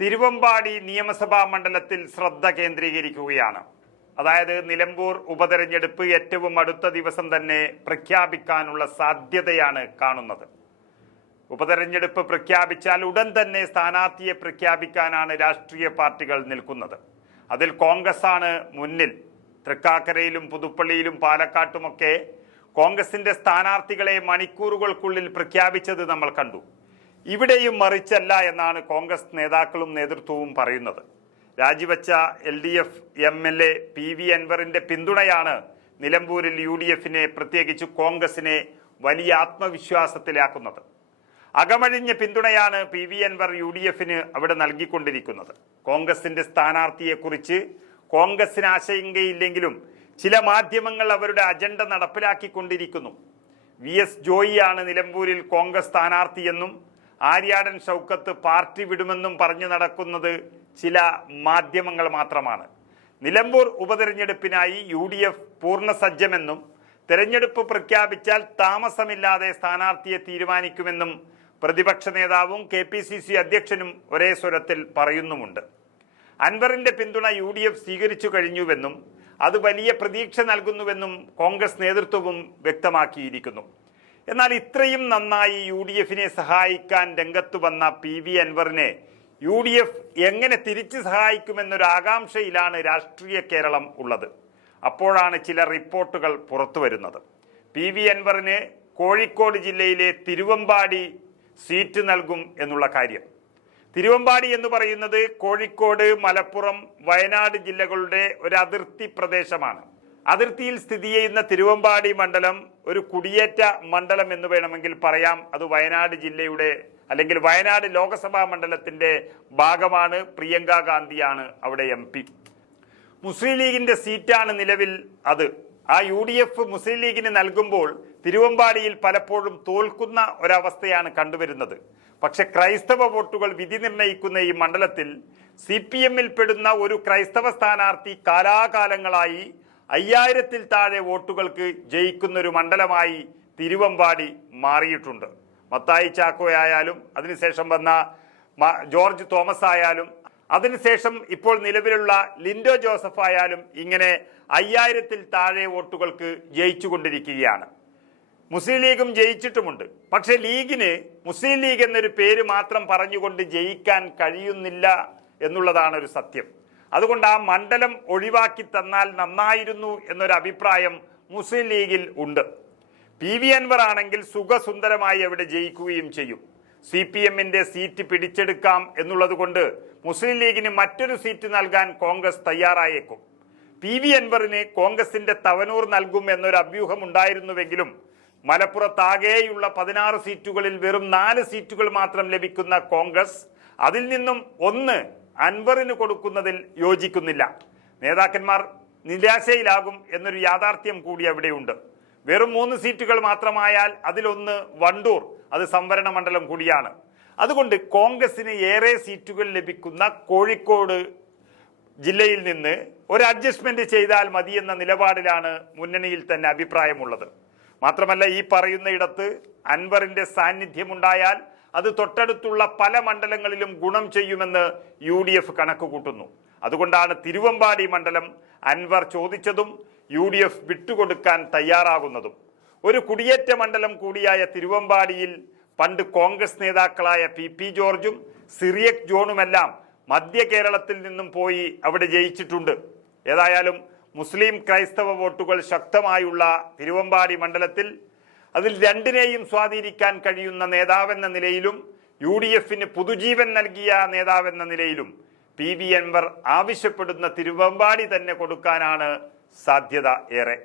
തിരുവമ്പാടി നിയമസഭാ മണ്ഡലത്തിൽ ശ്രദ്ധ കേന്ദ്രീകരിക്കുകയാണ്. അതായത് നിലമ്പൂർ ഉപതെരഞ്ഞെടുപ്പ് ഏറ്റവും അടുത്ത ദിവസം തന്നെ പ്രഖ്യാപിക്കാനുള്ള സാധ്യതയാണ് കാണുന്നത്. ഉപതെരഞ്ഞെടുപ്പ് പ്രഖ്യാപിച്ചാൽ ഉടൻ തന്നെ സ്ഥാനാർത്ഥിയെ പ്രഖ്യാപിക്കാനാണ് രാഷ്ട്രീയ പാർട്ടികൾ നിൽക്കുന്നത്. അതിൽ കോൺഗ്രസ് ആണ് മുന്നിൽ. തൃക്കാക്കരയിലും പുതുപ്പള്ളിയിലും പാലക്കാട്ടുമൊക്കെ കോൺഗ്രസിന്റെ സ്ഥാനാർത്ഥികളെ മണിക്കൂറുകൾക്കുള്ളിൽ പ്രഖ്യാപിച്ചത് നമ്മൾ കണ്ടു. ഇവിടെയും മറിച്ചല്ല എന്നാണ് കോൺഗ്രസ് നേതാക്കളും നേതൃത്വവും പറയുന്നത്. രാജിവെച്ച LDF MLA PV അൻവറിന്റെ പിന്തുണയാണ് നിലമ്പൂരിൽ UDF-നെ, പ്രത്യേകിച്ച് കോൺഗ്രസിനെ വലിയ ആത്മവിശ്വാസത്തിലാക്കുന്നത്. അകമഴിഞ്ഞ പിന്തുണയാണ് PV അൻവർ UDF-ന് അവിടെ നൽകിക്കൊണ്ടിരിക്കുന്നത്. കോൺഗ്രസിന്റെ സ്ഥാനാർത്ഥിയെക്കുറിച്ച് കോൺഗ്രസിന് ആശങ്കയില്ലെങ്കിലും ചില മാധ്യമങ്ങൾ അവരുടെ അജണ്ട നടപ്പിലാക്കിക്കൊണ്ടിരിക്കുന്നു. VS ജോയിയാണ് നിലമ്പൂരിൽ കോൺഗ്രസ് സ്ഥാനാർത്ഥിയെന്നും ആര്യാടൻ ഷൗക്കത്ത് പാർട്ടി വിടുമെന്നും പറഞ്ഞു നടക്കുന്നത് ചില മാധ്യമങ്ങൾ മാത്രമാണ്. നിലമ്പൂർ ഉപതെരഞ്ഞെടുപ്പിനായി UDF പൂർണ്ണസജ്ജമെന്നും തെരഞ്ഞെടുപ്പ് പ്രഖ്യാപിച്ചാൽ താമസമില്ലാതെ സ്ഥാനാർത്ഥിയെ തീരുമാനിക്കുമെന്നും പ്രതിപക്ഷ നേതാവും KPCC അധ്യക്ഷനും ഒരേ സ്വരത്തിൽ പറയുന്നുമുണ്ട്. അൻവറിന്റെ പിന്തുണ UDF സ്വീകരിച്ചു കഴിഞ്ഞുവെന്നും അത് വലിയ പ്രതീക്ഷ നൽകുന്നുവെന്നും കോൺഗ്രസ് നേതൃത്വവും വ്യക്തമാക്കിയിരിക്കുന്നു. എന്നാൽ ഇത്രയും നന്നായി UDF-നെ സഹായിക്കാൻ രംഗത്തു വന്ന PV അൻവറിനെ UDF എങ്ങനെ തിരിച്ചു സഹായിക്കുമെന്നൊരു ആകാംക്ഷയിലാണ് രാഷ്ട്രീയ കേരളം ഉള്ളത്. അപ്പോഴാണ് ചില റിപ്പോർട്ടുകൾ പുറത്തു വരുന്നത്. PV അൻവറിന് കോഴിക്കോട് ജില്ലയിലെ തിരുവമ്പാടി സീറ്റ് നൽകും എന്നുള്ള കാര്യം. തിരുവമ്പാടി എന്ന് പറയുന്നത് കോഴിക്കോട്, മലപ്പുറം, വയനാട് ജില്ലകളുടെ ഒരു അതിർത്തി പ്രദേശമാണ്. അതിർത്തിയിൽ സ്ഥിതി ചെയ്യുന്ന തിരുവമ്പാടി മണ്ഡലം ഒരു കുടിയേറ്റ മണ്ഡലം എന്ന് വേണമെങ്കിൽ പറയാം. അത് വയനാട് ജില്ലയുടെ അല്ലെങ്കിൽ വയനാട് ലോക്സഭാ മണ്ഡലത്തിന്റെ ഭാഗമാണ്. പ്രിയങ്ക ഗാന്ധിയാണ് അവിടെ MP. മുസ്ലിം ലീഗിന്റെ സീറ്റാണ് നിലവിൽ അത്. ആ UDF മുസ്ലിം ലീഗിന് നൽകുമ്പോൾ തിരുവമ്പാടിയിൽ പലപ്പോഴും തോൽക്കുന്ന ഒരവസ്ഥയാണ് കണ്ടുവരുന്നത്. പക്ഷെ ക്രൈസ്തവ വോട്ടുകൾ വിധി നിർണയിക്കുന്ന ഈ മണ്ഡലത്തിൽ CPM-ൽ പെടുന്ന ഒരു ക്രൈസ്തവ സ്ഥാനാർത്ഥി കാലാകാലങ്ങളായി 5000-ൽ താഴെ വോട്ടുകൾക്ക് ജയിക്കുന്ന ഒരു മണ്ഡലമായി തിരുവമ്പാടി മാറിയിട്ടുണ്ട്. മത്തായി ചാക്കോയായാലും അതിനുശേഷം വന്ന ജോർജ് തോമസ് ആയാലും അതിനുശേഷം ഇപ്പോൾ നിലവിലുള്ള ലിൻഡോ ജോസഫ് ആയാലും ഇങ്ങനെ 5000-ൽ താഴെ വോട്ടുകൾക്ക് ജയിച്ചുകൊണ്ടിരിക്കുകയാണ്. മുസ്ലിം ലീഗും ജയിച്ചിട്ടുമുണ്ട്. പക്ഷെ ലീഗിന് മുസ്ലിം ലീഗ് എന്നൊരു പേര് മാത്രം പറഞ്ഞുകൊണ്ട് ജയിക്കാൻ കഴിയുന്നില്ല എന്നുള്ളതാണ് ഒരു സത്യം. അതുകൊണ്ട് ആ മണ്ഡലം ഒഴിവാക്കി തന്നാൽ നന്നായിരുന്നു എന്നൊരു അഭിപ്രായം മുസ്ലിം ലീഗിൽ ഉണ്ട്. PV അൻവർ ആണെങ്കിൽ സുഖസുന്ദരമായി അവിടെ ജയിക്കുകയും ചെയ്യും. CPM-ന്റെ സീറ്റ് പിടിച്ചെടുക്കാം എന്നുള്ളത് കൊണ്ട് മുസ്ലിം ലീഗിന് മറ്റൊരു സീറ്റ് നൽകാൻ കോൺഗ്രസ് തയ്യാറായേക്കും. PV അൻവറിന് കോൺഗ്രസിന്റെ തവനൂർ നൽകും എന്നൊരു അഭ്യൂഹം ഉണ്ടായിരുന്നുവെങ്കിലും മലപ്പുറത്താകെയുള്ള 16 സീറ്റുകളിൽ വെറും 4 സീറ്റുകൾ മാത്രം ലഭിക്കുന്ന കോൺഗ്രസ് അതിൽ നിന്നും 1 അൻവറിന് കൊടുക്കുന്നതിൽ യോജിക്കുന്നില്ല. നേതാക്കന്മാർ നിരാശയിലാകും എന്നൊരു യാഥാർത്ഥ്യം കൂടി അവിടെയുണ്ട്. വെറും 3 സീറ്റുകൾ മാത്രമായാൽ അതിലൊന്ന് വണ്ടൂർ, അത് സംവരണ മണ്ഡലം കൂടിയാണ്. അതുകൊണ്ട് കോൺഗ്രസിന് ഏറെ സീറ്റുകൾ ലഭിക്കുന്ന കോഴിക്കോട് ജില്ലയിൽ നിന്ന് ഒരു അഡ്ജസ്റ്റ്മെന്റ് ചെയ്താൽ മതിയെന്ന നിലപാടിലാണ് മുന്നണിയിൽ തന്നെ അഭിപ്രായമുള്ളത്. മാത്രമല്ല, ഈ പറയുന്ന ഇടത്ത് അൻവറിന്റെ സാന്നിധ്യമുണ്ടായാൽ അത് തൊട്ടടുത്തുള്ള പല മണ്ഡലങ്ങളിലും ഗുണം ചെയ്യുമെന്ന് UDF കണക്ക് കൂട്ടുന്നു. അതുകൊണ്ടാണ് തിരുവമ്പാടി മണ്ഡലം അൻവർ ചോദിച്ചതും UDF വിട്ടുകൊടുക്കാൻ തയ്യാറാകുന്നതും. ഒരു കുടിയേറ്റ മണ്ഡലം കൂടിയായ തിരുവമ്പാടിയിൽ പണ്ട് കോൺഗ്രസ് നേതാക്കളായ PP ജോർജും സിറിയക് ജോണുമെല്ലാം മധ്യ കേരളത്തിൽ നിന്നും പോയി അവിടെ ജയിച്ചിട്ടുണ്ട്. ഏതായാലും മുസ്ലിം ക്രൈസ്തവ വോട്ടുകൾ ശക്തമായുള്ള തിരുവമ്പാടി മണ്ഡലത്തിൽ അതിൽ രണ്ടിനെയും സ്വാധീനിക്കാൻ കഴിയുന്ന നേതാവെന്ന നിലയിലും UDF-ന് പുതുജീവൻ നൽകിയ നേതാവെന്ന നിലയിലും PV അൻവർ ആവശ്യപ്പെടുന്ന തിരുവമ്പാടി തന്നെ കൊടുക്കാനാണ് സാധ്യത ഏറെ.